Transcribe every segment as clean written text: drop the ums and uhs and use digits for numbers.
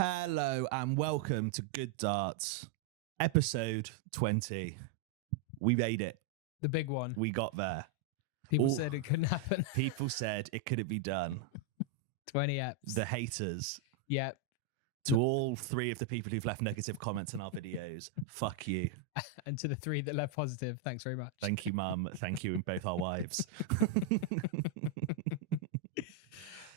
Hello and welcome to Good Darts, episode 20. We made it. The big one. We got there. People said it couldn't happen. People said it couldn't be done. 20 apps. The haters. Yep. To all three of the people who've left negative comments on our videos, fuck you. And to the three that left positive, thanks very much. Thank you, Mum. Thank you, and both our wives.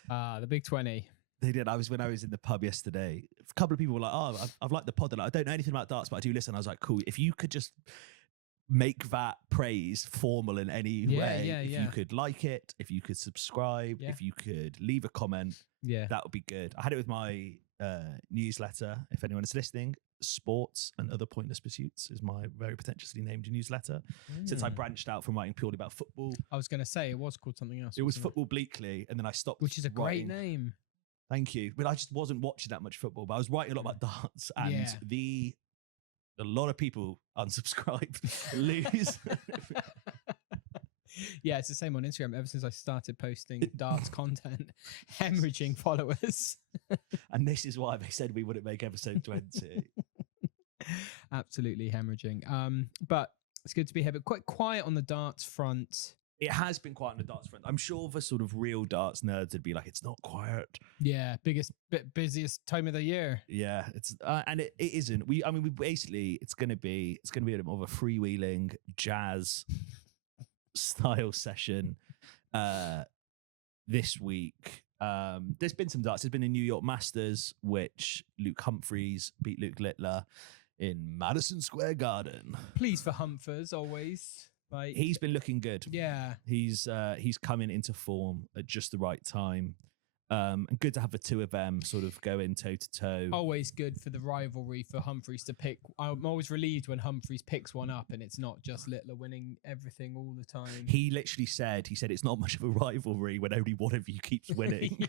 The big 20. They did. When I was in the pub yesterday, a couple of people were like, "Oh, I've liked the pod. Like, I don't know anything about darts, but I do listen." I was like, "Cool. If you could just make that praise formal in any way, if you could like it, if you could subscribe, if you could leave a comment, that would be good." I had it with my newsletter. If anyone is listening, Sports and Other Pointless Pursuits is my very pretentiously named newsletter. Since I branched out from writing purely about football, I was going to say it was called something else. it was Football Bleakly, and then I stopped. Which is a great name. Thank you. But I just wasn't watching that much football. But I was writing a lot about darts, and a lot of people unsubscribe, lose. Yeah, it's the same on Instagram. Ever since I started posting darts content, hemorrhaging followers. And this is why they said we wouldn't make episode 20. Absolutely hemorrhaging. But it's good to be here. But quite quiet on the darts front. It has been quiet on the darts front. I'm sure the sort of real darts nerds would be like, it's not quiet. Yeah, busiest time of the year. Yeah, it's and it isn't. We basically it's gonna be a bit more of a freewheeling jazz style session this week. There's been some darts. There's been a New York Masters, which Luke Humphreys beat Luke Littler in Madison Square Garden. Pleased for Humphers always. Like, he's been looking good. Yeah, he's coming into form at just the right time. And good to have the two of them sort of going toe to toe. Always good for the rivalry for Humphreys to pick. I'm always relieved when Humphreys picks one up and it's not just Littler winning everything all the time. He literally said it's not much of a rivalry when only one of you keeps winning.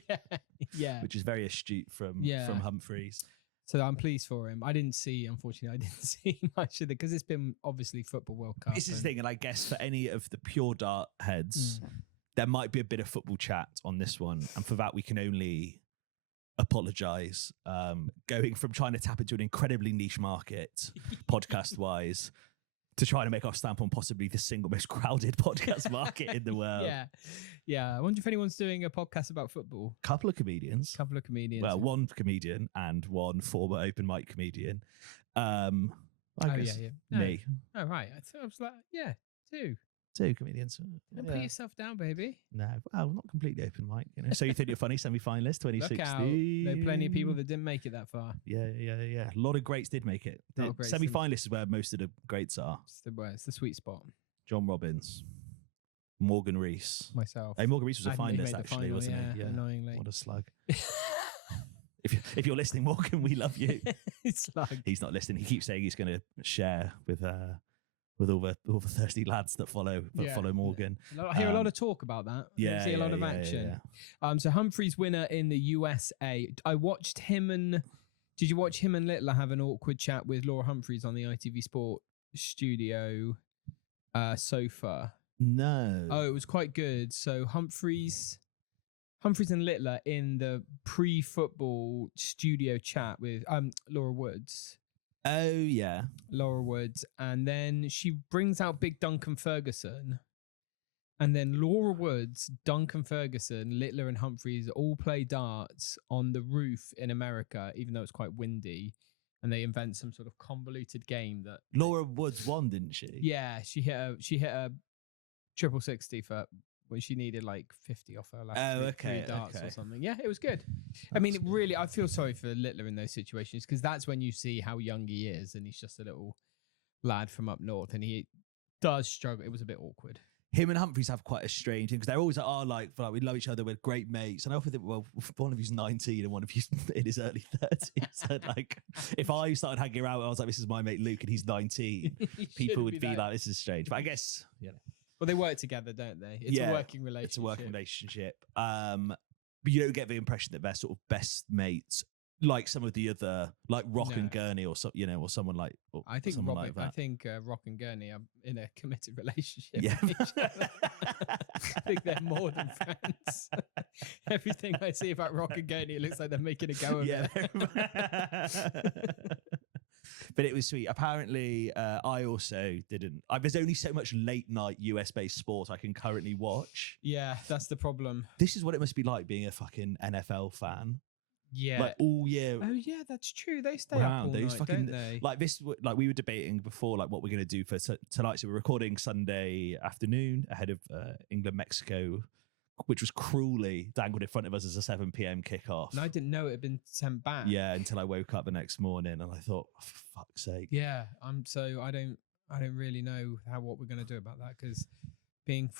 yeah, which is very astute from Humphreys. So I'm pleased for him. Unfortunately, I didn't see much of it because it's been obviously Football World Cup. This is the thing, and I guess for any of the pure dart heads, there might be a bit of football chat on this one. And for that, we can only apologise. Going from trying to tap into an incredibly niche market, podcast-wise, to trying to make our stamp on possibly the single most crowded podcast market in the world. Yeah. I wonder if anyone's doing a podcast about football. Couple of comedians. Well, one comedian and one former open mic comedian. I guess me. Oh, right. I was like, two. Two comedians. Don't put yourself down, baby. No, well, not completely open mic. So you think you're funny, semi-finalist, 2016. Look out. There are plenty of people that didn't make it that far. Yeah. A lot of greats did make it. The semi-finalists is where most of the greats are. It's the sweet spot. John Robbins, Morgan Rees, myself. Hey, Morgan Rees was a finalist actually, wasn't he? Yeah, annoyingly. What a slug. If you're listening, Morgan, we love you. Slug. He's not listening. He keeps saying he's going to share with all the thirsty lads that follow Morgan. I hear a lot of talk about that. I see a lot of action. Yeah. So Humphreys winner in the USA. I watched him and did you watch him and Littler have an awkward chat with Laura Humphreys on the ITV Sport studio sofa? No. Oh, it was quite good. So Humphreys and Littler in the pre-football studio chat with Laura Woods. Oh, yeah. Laura Woods. And then she brings out big Duncan Ferguson. And then Laura Woods, Duncan Ferguson, Littler and Humphreys all play darts on the roof in America, even though it's quite windy. And they invent some sort of convoluted game that... Laura Woods won, didn't she? Yeah, she hit a triple 60 for... when she needed like 50 off her last three darts or something. Yeah, it was good. I feel sorry for Littler in those situations because that's when you see how young he is and he's just a little lad from up north and he does struggle. It was a bit awkward. Him and Humphreys have quite a strange thing because they're always we love each other, we're great mates. And I often think, well, one of you's 19 and one of you's in his early 30s. So if I started hanging around, I was like, this is my mate Luke and he's 19, people would be like, this is strange. But I guess, Well, they work together, don't they? It's a working relationship. It's a working relationship. But you don't get the impression that they're sort of best mates like some of the other, like Rock and Gurney or so, or someone like. Or I think someone like that. I think Rock and Gurney are in a committed relationship. Yeah. With each other. I think they're more than friends. Everything I see about Rock and Gurney, it looks like they're making a go of it. But it was sweet. Apparently, I also didn't. There's only so much late night US-based sport I can currently watch. Yeah, that's the problem. This is what it must be like being a fucking NFL fan. Yeah, like all year. Oh yeah, that's true. They stay up all night, don't they? Like this, like we were debating before, like what we're going to do for tonight. So we're recording Sunday afternoon ahead of England Mexico, which was cruelly dangled in front of us as a 7 p.m. kickoff. And I didn't know it had been sent back. Yeah, until I woke up the next morning and I thought, oh, for fuck's sake. Yeah, I don't really know what we're going to do about that, because being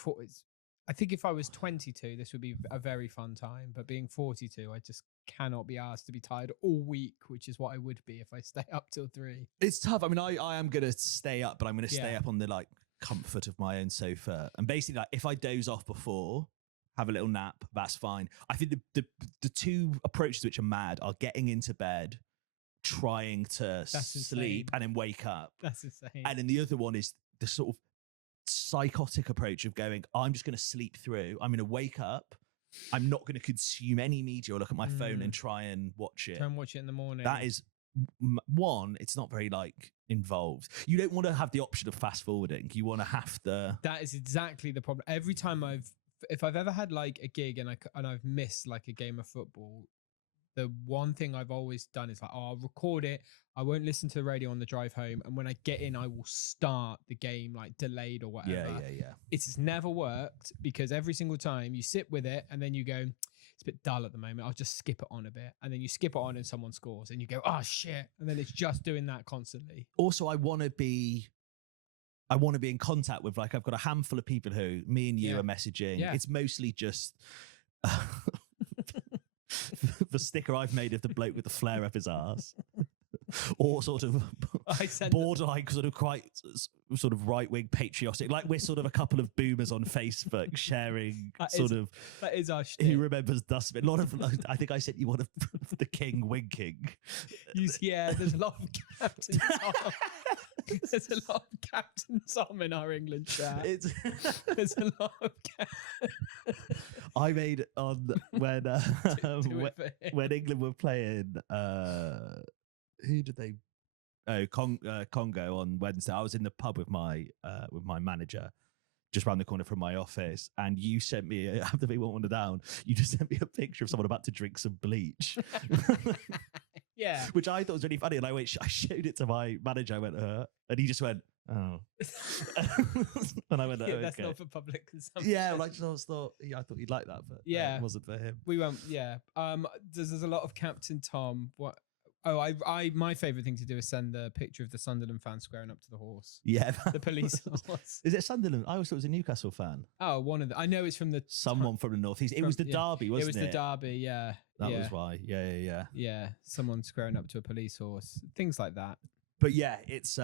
I think if I was 22, this would be a very fun time. But being 42, I just cannot be asked to be tired all week, which is what I would be if I stay up till 3. It's tough. I mean, I am going to stay up, but I'm going to stay up on the like comfort of my own sofa. And basically, like, if I doze off before, have a little nap, that's fine. I think the two approaches which are mad are getting into bed, trying to sleep, and then wake up. That's insane. And then the other one is the sort of psychotic approach of going, I'm just going to sleep through. I'm going to wake up. I'm not going to consume any media or look at my phone and try and watch it. Try and watch it in the morning. That is one. It's not very like involved. You don't want to have the option of fast forwarding. You want to have the. That is exactly the problem. Every time if I've ever had like a gig and I've missed like a game of football, the one thing I've always done is like, I'll record it. I won't listen to the radio on the drive home. And when I get in, I will start the game like delayed or whatever. Yeah. It's never worked, because every single time you sit with it and then you go, it's a bit dull at the moment, I'll just skip it on a bit. And then you skip it on and someone scores and you go, oh shit. And then it's just doing that constantly. Also, I want to be in contact with, like, I've got a handful of people who me and you are messaging. Yeah. It's mostly just the sticker I've made of the bloke with the flare up his arse, or sort of borderline sort of quite sort of right-wing patriotic, like we're sort of a couple of boomers on Facebook sharing that is our shtick. Who remembers Dustbin? A lot of, I think I sent you one of the king winking. There's a lot of Captain Tom. There's a lot of Captain Tom in our England chat. There's a lot of I made on when England were playing who did they Congo on Wednesday. I was in the pub with my manager just around the corner from my office, and you sent me, after we went one down, you just sent me a picture of someone about to drink some bleach. Yeah, which I thought was really funny. And I showed it to my manager. I went, and he just went, oh. And I went, that's not for public consumption. Yeah, I thought you'd like that, but it wasn't for him. We won't. Yeah. There's a lot of Captain Tom. What? Oh, my favourite thing to do is send the picture of the Sunderland fan squaring up to the horse. Yeah, the police horse. Is it Sunderland? I always thought it was a Newcastle fan. Oh, one of the. I know it's from the someone from the northeast. It was the derby, wasn't it? It was the derby. Yeah, that was why. Yeah. Yeah, someone squaring up to a police horse, things like that. But yeah, it's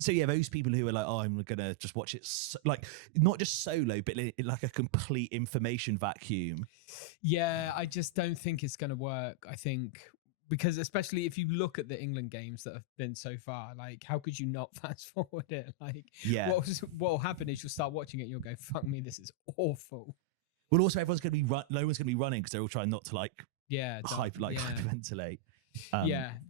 So yeah, those people who are like, oh, I'm gonna just watch it, like not just solo, but in like a complete information vacuum. Yeah, I just don't think it's gonna work. I think. Because especially if you look at the England games that have been so far, like how could you not fast forward it? Like, what will happen is you'll start watching it and you'll go, "Fuck me, this is awful." Well, also everyone's going to be no one's going to be running because they're all trying not to hyperventilate.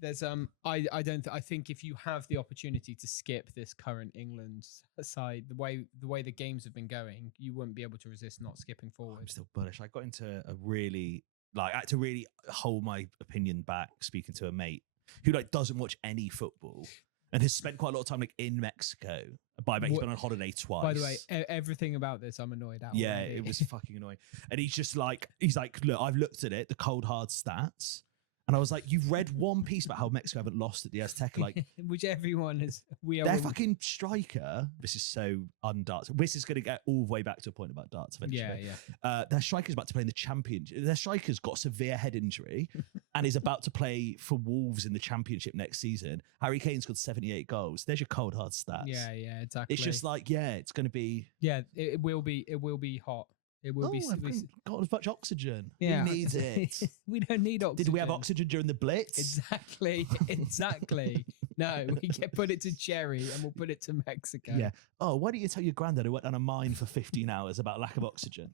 There's I think if you have the opportunity to skip this current England side, the way the games have been going, you wouldn't be able to resist not skipping forward. I'm still bullish. I got into I had to really hold my opinion back speaking to a mate who doesn't watch any football and has spent quite a lot of time in Mexico. He's been on holiday twice. By the way, everything about this I'm annoyed at. Yeah, already. It was fucking annoying. And he's like, look, I've looked at it, the cold hard stats. And I was like, you've read one piece about how Mexico haven't lost at the Azteca, which everyone is. Their fucking striker. This is so undarts. This is going to get all the way back to a point about darts eventually. Yeah. Their striker's about to play in the Championship. Their striker's got a severe head injury and is about to play for Wolves in the Championship next season. Harry Kane's got 78 goals. There's your cold hard stats. Yeah, exactly. It's just it's going to be. Yeah, it will be hot. It will be. I've got as much oxygen. Yeah. We need it. We don't need oxygen. Did we have oxygen during the Blitz? Exactly. No, we put it to cherry and we'll put it to Mexico. Yeah. Oh, why don't you tell your granddad who went on a mine for 15 hours about lack of oxygen?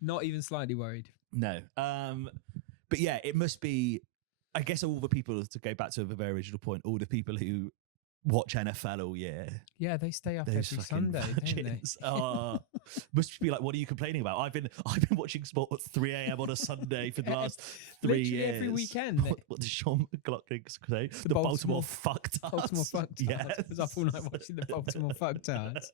Not even slightly worried. No. But yeah, it must be, I guess, all the people, to go back to the very original point, all the people who watch NFL all year. Yeah, they stay up every Sunday, virgins. Don't they? Must be like, what are you complaining about? I've been watching sport at 3 a.m. on a Sunday for the last 3 years. Every weekend. What does Sean McLaughlin say? The Baltimore fucktards. Baltimore fucktards. Yes. I was up all night watching the Baltimore fucktards.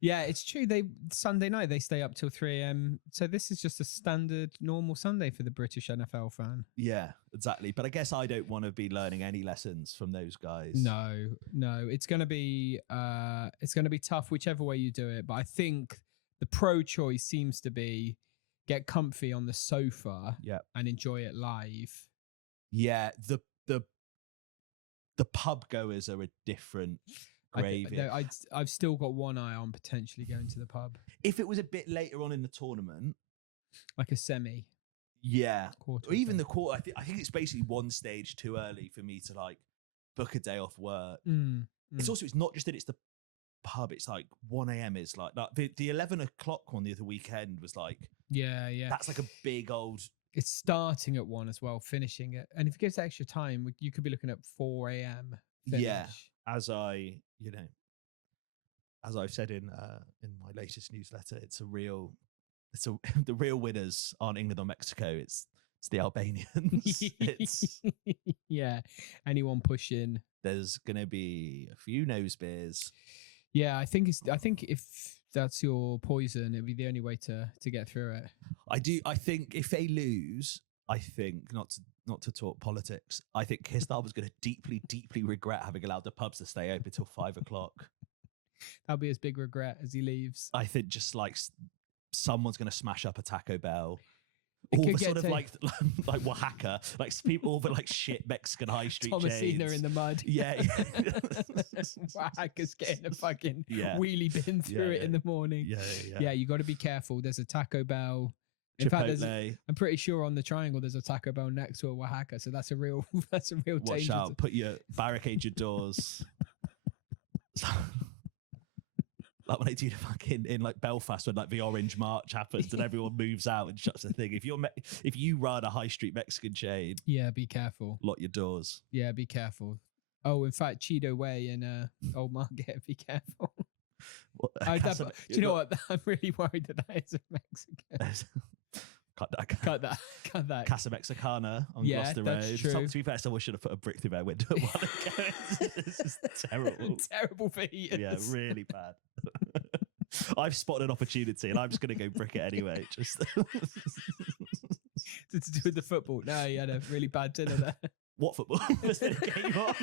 Yeah, it's true. Sunday night they stay up till 3 a.m. So this is just a standard, normal Sunday for the British NFL fan. Yeah, exactly. But I guess I don't want to be learning any lessons from those guys. No. It's gonna be tough whichever way you do it. But I think the pro choice seems to be get comfy on the sofa, and enjoy it live. Yeah, the pub goers are a different gravy. I've still got one eye on potentially going to the pub. If it was a bit later on in the tournament, like a semi, quarter, or even the quarter. I think it's basically one stage too early for me to like book a day off work. It's not just that it's the pub. It's like 1 a.m. is like the 11 o'clock one the other weekend was like that's like a big old. It's starting at 1 as well, finishing it, and if it gives extra time, you could be looking at 4 a.m. finish. Yeah. As I've said in my latest newsletter, the real winners aren't England or Mexico. It's the Albanians. Yeah. Anyone pushing? There's gonna be a few nose beers. Yeah, I think if that's your poison, it'd be the only way to get through it. I think if they lose, not to talk politics, I think Kistar was going to deeply, deeply regret having allowed the pubs to stay open till 5 o'clock. That'll be his big regret as he leaves. I think just like someone's going to smash up a Taco Bell. All the sort of like Oaxaca, like people, all the like shit Mexican high street Thomasina chains in the mud. Yeah. Oaxaca's getting a fucking wheelie bin through it in the morning. Yeah, you got to be careful. There's a Taco Bell. In fact, I'm pretty sure on the triangle there's a Taco Bell next to a Oaxaca, so that's a real danger. Watch out! Barricade your doors. Like when they do the fucking in like Belfast when like the Orange March happens and everyone moves out and shuts the thing. If you run a high street Mexican chain, be careful. Lock your doors. Yeah, be careful. Oh, in fact, Cheeto Way in Old Market, be careful. Do you know what? I'm really worried that is a Mexican. Cut that. Casa Mexicana on Gloucester Road. True. To be fair, someone should have put a brick through their window a while ago. This is terrible. Terrible for heaters. Yeah, really bad. I've spotted an opportunity and I'm just going to go brick it anyway. Just to do with the football. No, you had a really bad dinner there. What football? Was there a game on?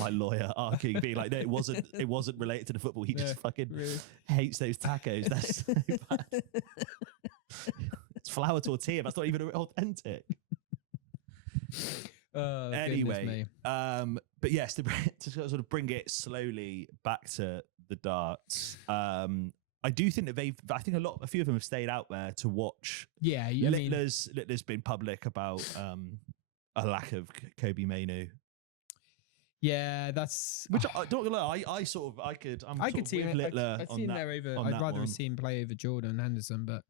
My lawyer arguing, being like, no, it wasn't related to the football. He just fucking hates those tacos. That's so bad. It's flour tortilla. That's not even authentic. Anyway, but yes, to sort of bring it slowly back to the darts. I do think that I think a few of them have stayed out there to watch. Yeah, Littler's been public about a lack of Kobe Mainu. Yeah, that's which I don't know. I could see Littler. I've seen there over. I'd rather have seen play over Jordan Henderson, but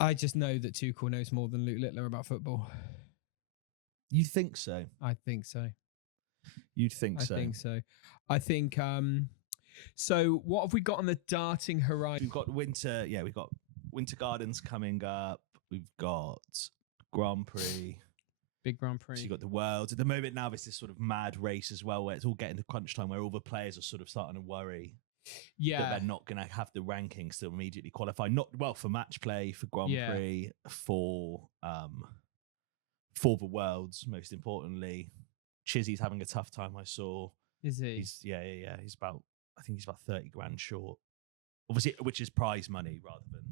I just know that Tuchel knows more than Luke Littler about football. You think so? I think so. You'd think so? I think so. I think. So what have we got on the darting horizon? We've got winter. Yeah, we've got Winter Gardens coming up. We've got Grand Prix. Big Grand Prix. So you've got the Worlds. At the moment now, there's this sort of mad race as well, where it's all getting to crunch time, where all the players are sort of starting to worry that they're not going to have the rankings to immediately qualify. Not well for match play, for Grand Prix, for the Worlds, most importantly. Chizzy's having a tough time, I saw. Is he? I think he's about 30 grand short. Obviously, which is prize money rather than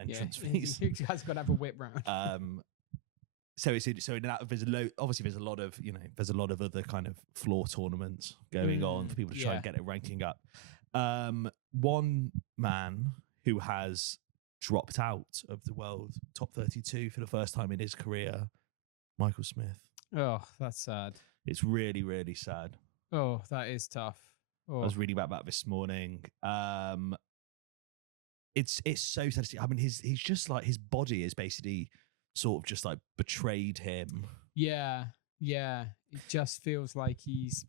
entrance fees. He has got to have a whip round. So in that obviously there's a lot of other kind of floor tournaments going on for people to try and get a ranking up. One man who has dropped out of the world top 32 for the first time in his career, Michael Smith. Oh, that's sad. It's really, really sad. Oh, that is tough. Oh. I was reading about that this morning. It's so sad to see. I mean, he's just like, his body is basically sort of just like betrayed him. Yeah. It just feels like he's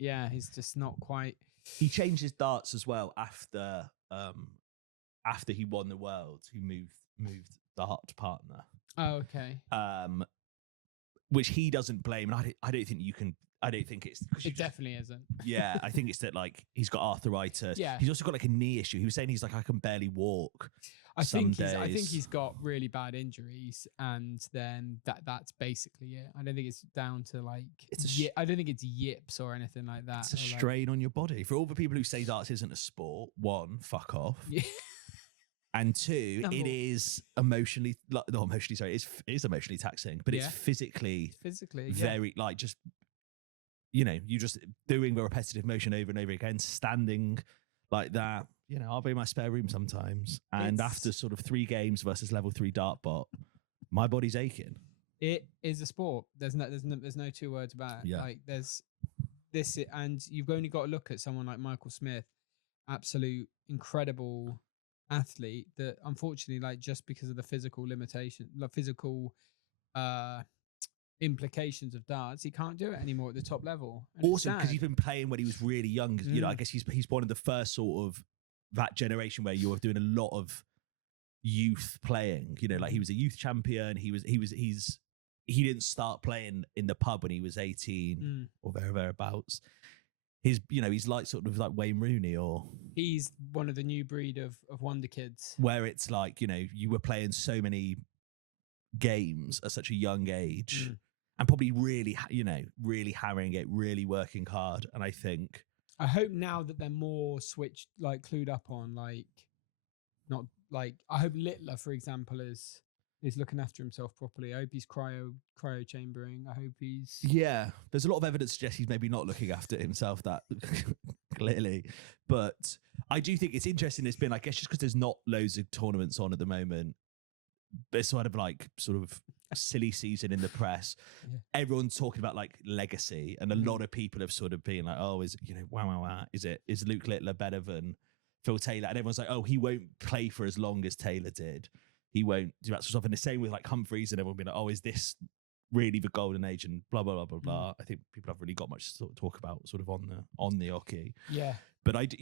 just not quite. He changed his darts as well after he won the world. He moved dart partner. Oh, okay. Which he doesn't blame, and I don't think you can. I don't think it's. It definitely isn't. Yeah, I think it's that like he's got arthritis. Yeah, he's also got like a knee issue. He was saying he's like, I can barely walk. I think he's got really bad injuries, and then that's basically it. I don't think it's down to like I don't think it's yips or anything like that. It's a strain on your body. For all the people who say darts isn't a sport, one, fuck off. Yeah. And two, it is emotionally, not emotionally, sorry, it is emotionally taxing, but it's physically very like just, you just doing the repetitive motion over and over again, standing like that. I'll be in my spare room sometimes, and after sort of 3 games versus level 3 dartbot, my body's aching. It is a sport. There's no two words about it. Yeah. Like there's this, and you've only got to look at someone like Michael Smith, absolute incredible athlete, that unfortunately, like, just because of the physical limitation, like physical implications of darts, he can't do it anymore at the top level. And also, because he's been playing when he was really young. I guess he's one of the first sort of that generation where you're doing a lot of youth playing. Like he was a youth champion. He didn't start playing in the pub when he was 18 or thereabouts. He's like sort of like Wayne Rooney, or he's one of the new breed of wonder kids, where it's like, you were playing so many games at such a young age and probably really, really hammering it, really working hard. And I hope now that they're more switched, like clued up on, like, not like, I hope Littler, for example, is looking after himself properly. I hope he's cryo chambering. I hope he's... Yeah, there's a lot of evidence suggests he's maybe not looking after himself that clearly. But I do think it's interesting. It's been, I guess, just because there's not loads of tournaments on at the moment, there's sort of a silly season in the press. Yeah. Everyone's talking about like legacy, and a lot of people have sort of been like, oh, is is Luke Littler better than Phil Taylor? And everyone's like, oh, he won't play for as long as Taylor did. He won't do that sort of stuff. And the same with like Humphreys, and everyone being like, oh, is this really the golden age? And blah, blah, blah, blah, blah. I think people haven't really got much to talk about sort of on the hockey. Yeah. But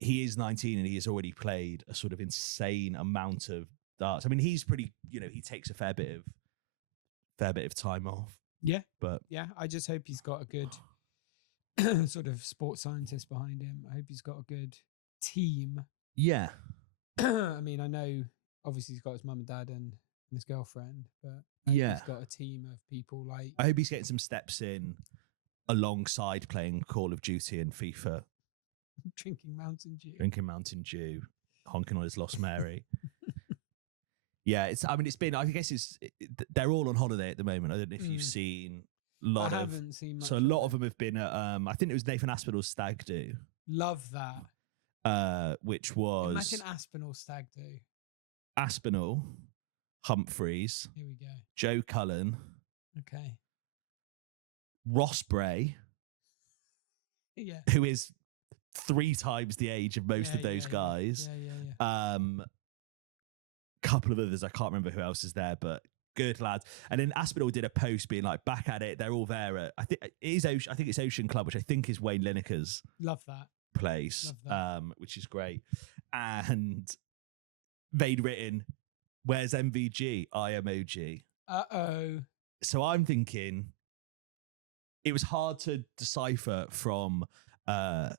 he is 19 and he has already played a sort of insane amount of darts. I mean, he's pretty, he takes a fair bit of time off. Yeah. But yeah, I just hope he's got a good sort of sports scientist behind him. I hope he's got a good team. Yeah. I mean, I know obviously he's got his mum and dad and his girlfriend, but he's got a team of people like... I hope he's getting some steps in alongside playing Call of Duty and FIFA. Drinking Mountain Dew. Honking on his Lost Mary. Yeah, I guess they're all on holiday at the moment. I don't know if you've seen I haven't seen much. So a lot of them have been at, I think it was Nathan Aspinall's Stag Do. Love that. Which was... Imagine Aspinall Stag Do. Aspinall, Humphreys. Here we go. Joe Cullen. Okay. Ross Bray. Yeah. Who is 3 times the age of most of those guys. Yeah. Couple of others, I can't remember who else is there, but good lads. And then Aspinall did a post being like, back at it. They're all there at, I think it's Ocean Club, which I think is Wayne Lineker's place. Love that. Which is great. And they'd written, where's MVG? I am OG. Uh-oh. So I'm thinking it was hard to decipher from the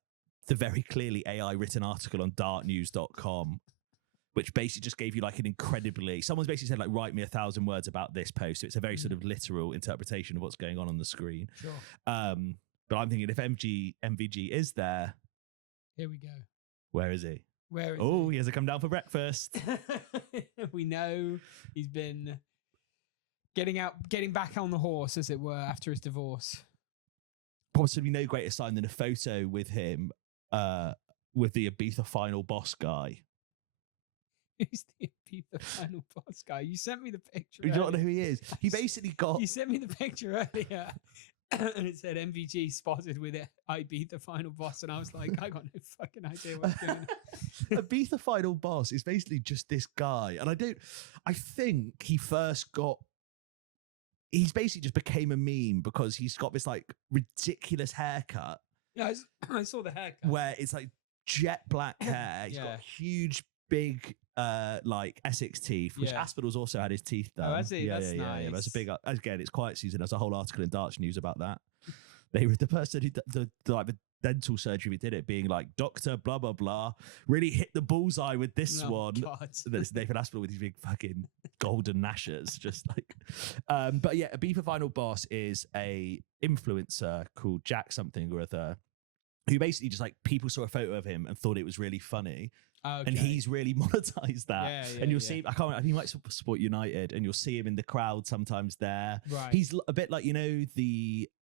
very clearly AI written article on dartnews.com, which basically just gave you like an incredibly... Someone's basically said, like, write me 1,000 words about this post. So it's a very sort of literal interpretation of what's going on the screen. Sure. But I'm thinking if MVG is there... Here we go. Where is he? Where is he hasn't come down for breakfast. We know he's been getting back on the horse, as it were, after his divorce. Possibly no greater sign than a photo with him, with the Ibiza Final Boss guy. Who's the Ibiza Final Boss guy? You sent me the picture. You don't know who he is. He basically got. You sent me the picture earlier, and it said MVG spotted with it. Ibiza Final Boss, and I was like, I got no fucking idea what's going on. Ibiza Final Boss is basically just this guy, and I think he first got. He's basically just became a meme because he's got this like ridiculous haircut. Yeah, I saw the haircut where it's like jet black hair. He's got huge, big, like Essex teeth, which Aspinall's also had his teeth done. Oh, has he? That's nice. Yeah. That's a big. Again, it's quiet season. There's a whole article in Darts News about that. They were the person who the dental surgery who did it being like Doctor blah blah blah really hit the bullseye with this one. There's Nathan Aspinall with these big fucking golden gnashers, just like. But yeah, Ibiza Final Boss is a influencer called Jack something or other, who basically just like people saw a photo of him and thought it was really funny. Okay. And he's really monetized that. And you'll see, I think he might support United, and you'll see him in the crowd sometimes there. Right. He's a bit like,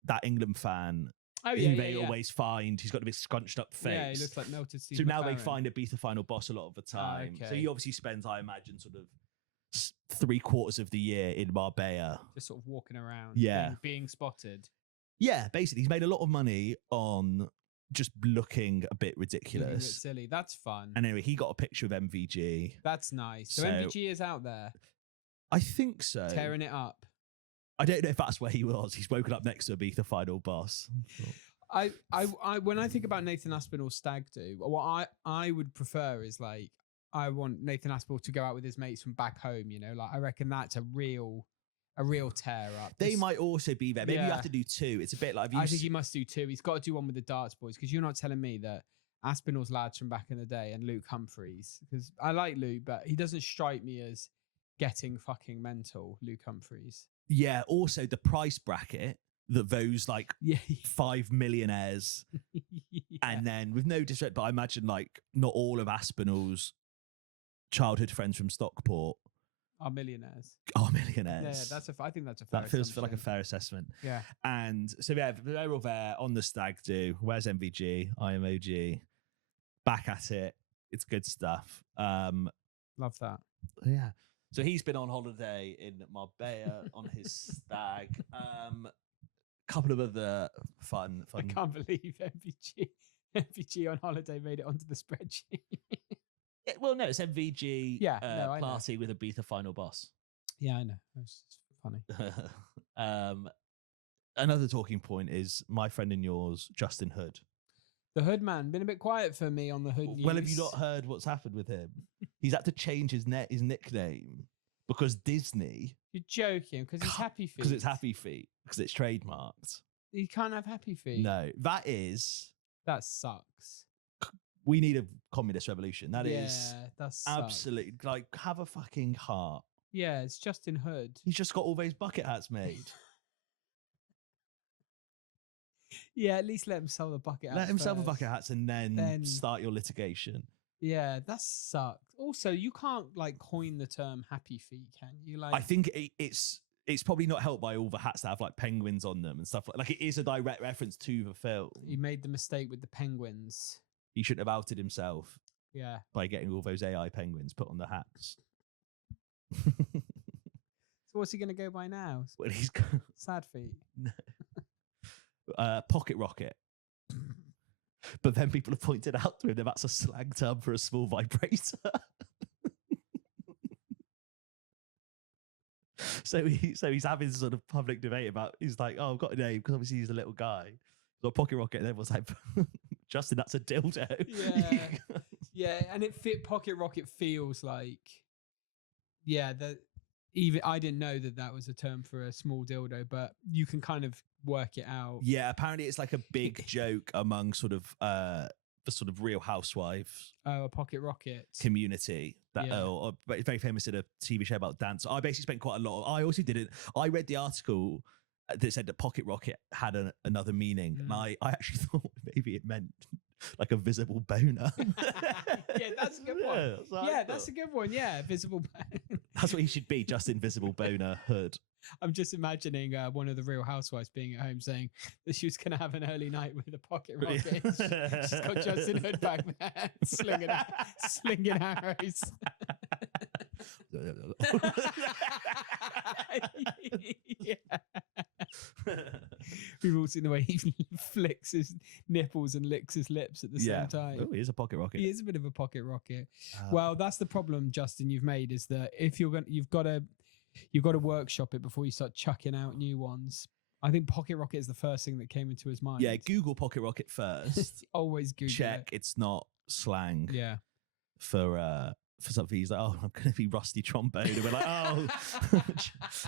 that England fan who they always find. He's got a bit scrunched up face. Yeah, he looks like melted Steve So now McLaren. they find Ibiza Final Boss a lot of the time. Okay. So he obviously spends, I imagine, sort of 3/4 of the year in Marbella. Just sort of walking around. Yeah. Being spotted. Yeah, basically. He's made a lot of money on just looking a bit ridiculous. Looking a bit silly. That's fun. And anyway, he got a picture of MVG. That's nice. So MVG is out there. I think so. Tearing it up. I don't know if that's where he was. He's woken up next to Ibiza Final Boss. I when I think about Nathan Aspinall's stag do, what I would prefer is like, I want Nathan Aspinall to go out with his mates from back home. Like, I reckon that's a real tear up. They might also be there. Maybe you have to do two. It's a bit like. I think he must do two. He's got to do one with the darts boys, because you're not telling me that Aspinall's lads from back in the day and Luke Humphreys, because I like Luke, but he doesn't strike me as getting fucking mental. Luke Humphreys. Yeah. Also, the price bracket that those like 5 millionaires, and then with no disrespect, but I imagine like not all of Aspinall's childhood friends from Stockport are millionaires. Yeah, I think that's a fair. That feels like a fair assessment. Yeah. And so they're all there on the stag do. Where's MVG? IMOG. Back at it. It's good stuff. Love that. Yeah. So he's been on holiday in Marbella on his stag. Couple of other fun. I can't believe MVG on holiday made it onto the spreadsheet. Well, no, it's MVG party with Ibiza Final Boss. Yeah, I know. It's funny. Another talking point is my friend and yours, Justin Hood. The Hood man, been a bit quiet for me on the Hood news. Well, have you not heard what's happened with him? He's had to change his nickname because Disney. You're joking, because it's Happy Feet. Because it's Happy Feet, because it's trademarked. You can't have Happy Feet. No, that sucks. We need a communist revolution. That is that's absolutely like, have a fucking heart. Yeah, it's Justin Hood. He's just got all those bucket hats made. Yeah, at least let him sell the bucket hats. Let him sell the bucket hats and then start your litigation. Yeah, that sucks. Also, you can't like coin the term Happy Feet, can you? Like, I think it's probably not helped by all the hats that have like penguins on them and stuff like it is a direct reference to the film. He made the mistake with the penguins. He shouldn't have outed himself. Yeah. By getting all those AI penguins put on the hats. So what's he going to go by now? Well, he's Sad Feet. Pocket Rocket. But then people have pointed out to him that that's a slang term for a small vibrator. So he's having sort of public debate about, he's like, oh, I've got a name, because obviously he's a little guy. He's got a Pocket Rocket, and everyone's like, Justin, that's a dildo. Yeah. Yeah, and Pocket Rocket feels like, even I didn't know that was a term for a small dildo, but you can kind of work it out. Yeah, apparently it's like a big joke among sort of the sort of Real Housewives. Oh, a Pocket Rocket community that but it's very famous in a TV show about dance. I basically spent quite a lot. I read the article that said that Pocket Rocket had another meaning, and I actually thought maybe it meant like a visible boner. Yeah, that's a good one. That's a good one. Yeah, visible boner. That's what he should be, just invisible boner Hood. I'm just imagining one of the Real Housewives being at home saying that she was going to have an early night with a pocket rocket. She's got Justin Hood back there slinging arrows. Yeah. We've all seen the way he flicks his nipples and licks his lips at the same time. Oh, he is a pocket rocket. He is a bit of a pocket rocket. Well, that's the problem, Justin, you've made, is that if you've got to workshop it before you start chucking out new ones. I think pocket rocket is the first thing that came into his mind. Yeah, Google pocket rocket first. Always Google Check it's not slang. Yeah. For something. He's like, oh, I'm going to be rusty trombone. And we're like, oh,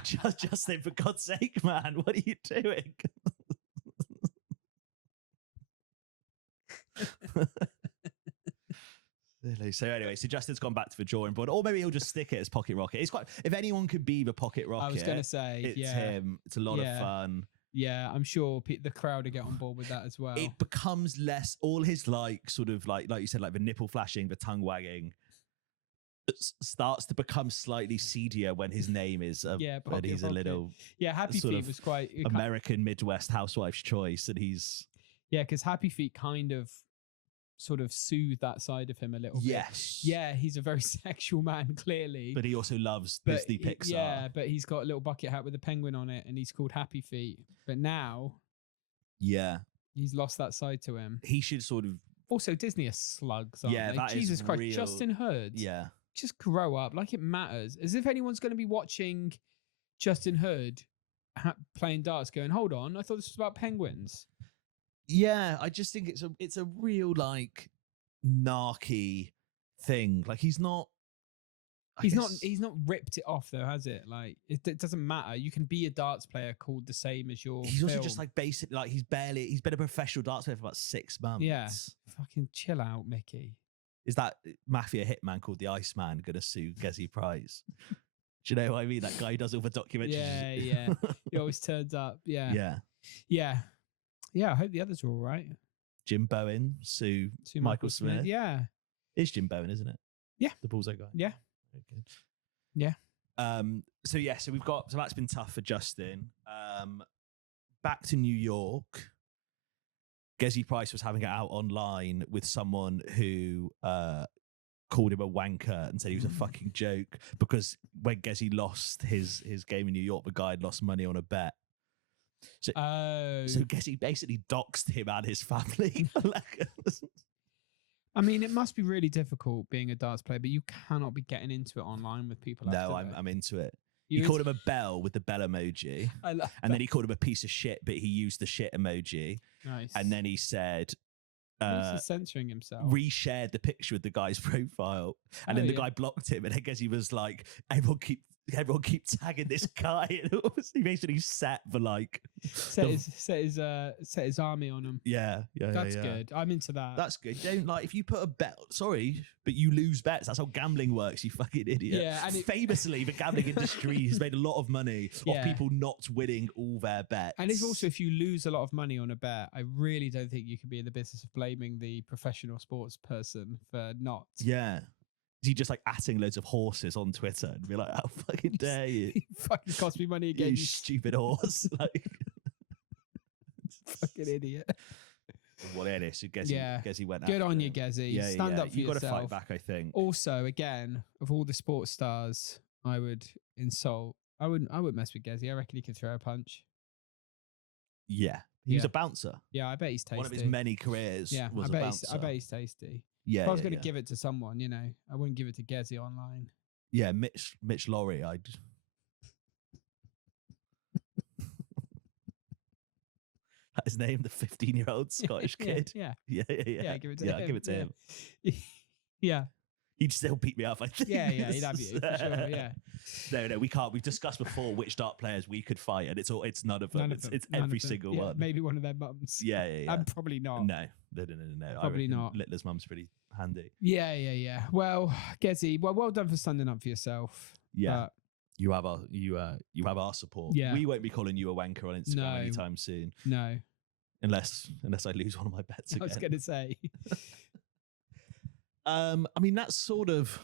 Justin, for God's sake, man, what are you doing? So anyway, so Justin's gone back to the drawing board, or maybe he'll just stick it as pocket rocket. It's quite, if anyone could be the pocket rocket, I was going to say, it's him. It's a lot of fun. Yeah, I'm sure the crowd will get on board with that as well. It becomes less, all his like you said, like the nipple flashing, the tongue wagging, starts to become slightly seedier when his name is when he's a little Happy Feet was quite American Midwest housewife's choice, and he's because Happy Feet kind of sort of soothe that side of him a little bit. Yeah, he's a very sexual man, clearly. But he also loves Disney Pixar. Yeah, but he's got a little bucket hat with a penguin on it, and he's called Happy Feet. But now, he's lost that side to him. He should sort of... Also, Disney are slugs, aren't they? That Jesus is Christ, real... Justin Hood. Yeah. Just grow up, like it matters. As if anyone's going to be watching Justin Hood playing darts going, hold on, I thought this was about penguins. Yeah, I just think it's a real like narky thing. Like he's not ripped it off though, has it? Like it doesn't matter. You can be a darts player called the same as your He's film. also just like basically like he's been a professional darts player for about 6 months. Yeah. Fucking chill out, Mickey. Is that mafia hitman called the Iceman gonna sue Gezi Price? Do you know what I mean? That guy who does all the documentaries. Yeah. He always turns up. Yeah. I hope the others are all right. Jim Bowen, Sue Michael Smith. Yeah. It's Jim Bowen, isn't it? Yeah. The bullseye guy. Yeah. Very good. Yeah. So that's been tough for Justin. Back to New York. Gezi Price was having it out online with someone who called him a wanker and said he was a fucking joke because when Gezi lost his game in New York, the guy had lost money on a bet. So Gezi basically doxed him and his family. I mean, it must be really difficult being a darts player, but you cannot be getting into it online with people. No, I'm into it. He called him a bell with the bell emoji. Then he called him a piece of shit, but he used the shit emoji. Nice. And then he said, he's censoring himself. Reshared the picture of the guy's profile. And then the guy blocked him. And I guess he was like, everyone keep tagging this guy. And he basically set for like set his army on him. Yeah. That's good. I'm into that. That's good. You don't like if you put a bet. Sorry, but you lose bets. That's how gambling works. You fucking idiot. Yeah. And famously, the gambling industry has made a lot of money off people not winning all their bets. And if you lose a lot of money on a bet, I really don't think you can be in the business of blaming the professional sports person for not. Yeah. He just like atting loads of horses on Twitter and be like, "How fucking dare you? You fucking cost me money again, you stupid horse!" Like, fucking idiot. Well, it is. So Gezi went. Good on you, Gezi. Yeah, Stand up for You've yourself. Got to fight back, I think. Also, again, of all the sports stars, I would insult. I wouldn't mess with Gezi. I reckon he could throw a punch. Yeah, he was a bouncer. Yeah, I bet he's tasty. One of his many careers. Yeah, was a bouncer. I bet he's tasty. Yeah, if I was going to give it to someone, I wouldn't give it to Gezi online. Yeah, Mitch Laurie. That's his name, the 15-year-old Scottish kid. Yeah, give it to him. Give it to him. Yeah. He'd still beat me up, I think. Yeah, he'd have you, for sure, yeah. No, we can't. We've discussed before which dart players we could fight, and it's none of them. It's every single one. Maybe one of their mums. Yeah. And probably not. No. Probably not. Littler's mum's pretty handy. Yeah. Well, Gezi, well done for standing up for yourself. Yeah. But you have our support. Yeah. We won't be calling you a wanker on Instagram anytime soon. No. Unless I lose one of my bets again. I was going to say. I mean, that's sort of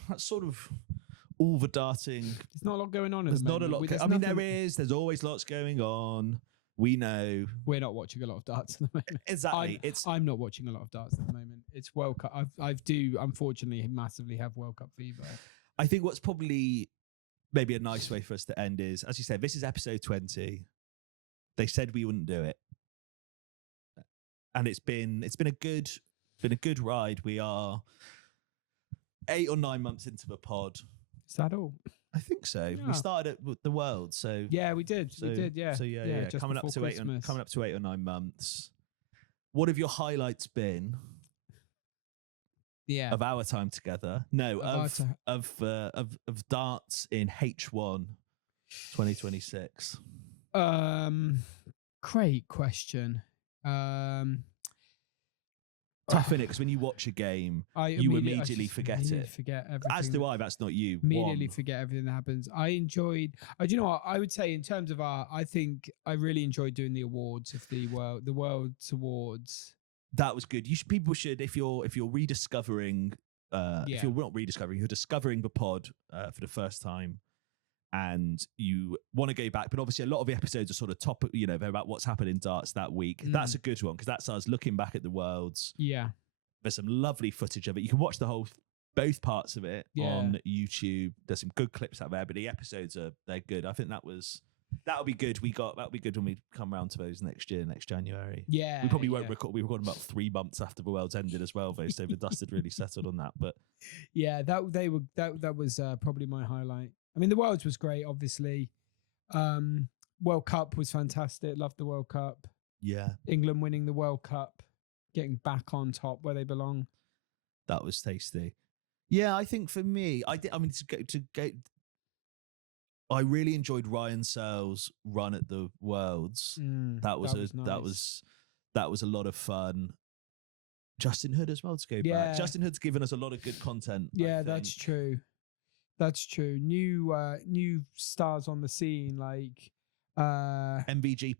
all the darting. There's not a lot going on. There's not a lot. I mean, there is. There's always lots going on. We know. We're not watching a lot of darts at the moment. Exactly. I'm not watching a lot of darts at the moment. It's World Cup. I do unfortunately massively have World Cup fever. I think what's probably maybe a nice way for us to end is, as you said, this is episode 20. They said we wouldn't do it, and it's been a good ride. We are 8 or 9 months into the pod. Is that all? I think so. Yeah. We started at the World, so yeah, we did. So, we did. Yeah. So yeah. Coming up to 8 or 9 months. What have your highlights been? Yeah. Of our time together? No, of darts in H1 2026. Great question. Tough, innit? Because when you watch a game, you immediately forget it. Forget everything. As do I. That's not you. Immediately forget everything that happens. I enjoyed. Do you know what? I would say in terms of art, I think I really enjoyed doing the awards of the World's awards. That was good. People should, if you're rediscovering, if you're not rediscovering, you're discovering the pod for the first time, and you want to go back, but obviously a lot of the episodes are sort of they're about what's happened in darts that week. That's a good one because that's us looking back at the Worlds. Yeah, there's some lovely footage of it. You can watch both parts of it on YouTube. There's some good clips out there, but the episodes they're good. I think that'll be good. That'll be good when we come around to those next January. Yeah, we probably won't record. We recorded about 3 months after the World's ended as well, though. So the dust had really settled on that. But yeah, that was probably my highlight. I mean, the Worlds was great, obviously. World Cup was fantastic. Loved the World Cup. Yeah, England winning the World Cup, getting back on top where they belong. That was tasty. Yeah, I think for me, I mean, I really enjoyed Ryan Searle's run at the Worlds. That was nice. That was a lot of fun. Justin Hood as well to go back. Justin Hood's given us a lot of good content. Yeah, that's true. That's true. New stars on the scene like MVG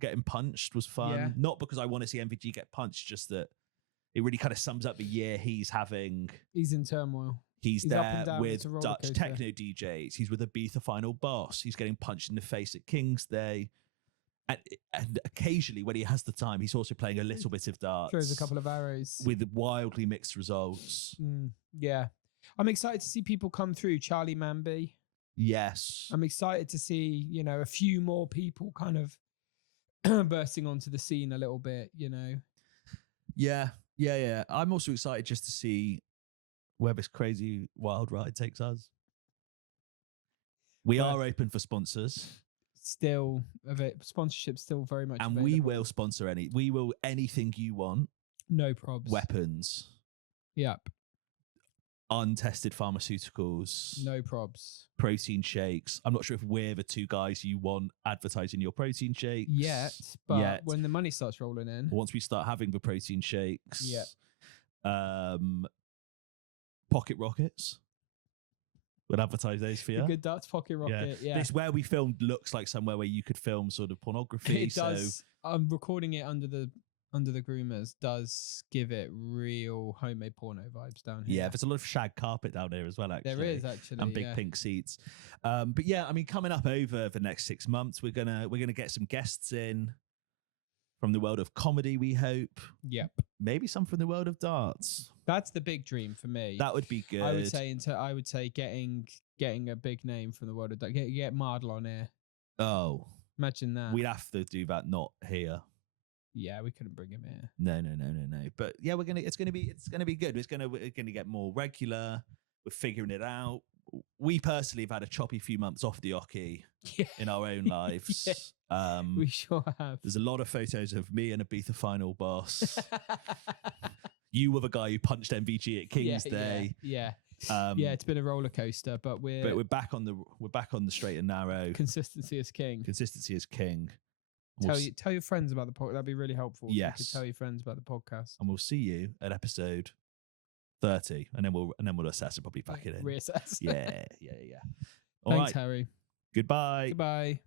getting punched was fun. Yeah. Not because I want to see MVG get punched, just that it really kind of sums up the year he's having. He's in turmoil. He's there with Dutch techno DJs. He's with Ibiza Final Boss. He's getting punched in the face at King's Day. And occasionally, when he has the time, he's also playing a little bit of darts. Throws a couple of arrows. With wildly mixed results. Yeah. I'm excited to see people come through. Charlie Manby. Yes. I'm excited to see, a few more people kind of bursting onto the scene a little bit, Yeah. I'm also excited just to see where this crazy wild ride takes us. We are open for sponsors. Still, sponsorship still very much and available. We will sponsor anything you want. No probs. Weapons. Yep. Untested pharmaceuticals. No probs. Protein shakes. I'm not sure if we're the two guys you want advertising your protein shakes. But when the money starts rolling in. Once we start having the protein shakes. Yeah. Pocket rockets. We'll advertise those for you. The good darts pocket rocket. Yeah. This where we filmed looks like somewhere where you could film sort of pornography. It does. I'm recording it under the groomers. Does give it real homemade porno vibes down here. Yeah, there's a lot of shag carpet down here as well. Actually, there is actually, and big pink seats. But yeah, I mean, coming up over the next 6 months, we're gonna get some guests in from the world of comedy. We hope. Yep. Maybe some from the world of darts. That's the big dream for me. That would be good. I would say getting a big name from the world of darts. Get Mardle on here. Oh, imagine that. We'd have to do that, not here. Yeah, we couldn't bring him here. No. But yeah, it's gonna be good. We're gonna get more regular. We're figuring it out. We personally have had a choppy few months off the oche in our own lives. We sure have. There's a lot of photos of me and Ibiza Final Boss. You were the guy who punched MVG at King's Day. Yeah. It's been a roller coaster, but we're back on the straight and narrow. Consistency is king. Consistency is king. Tell your friends about the podcast. That'd be really helpful. Yes. You could tell your friends about the podcast. And we'll see you at episode 30, and then we'll assess and probably pack it in. Reassess. Yeah. Thanks, Harry. Goodbye. Goodbye.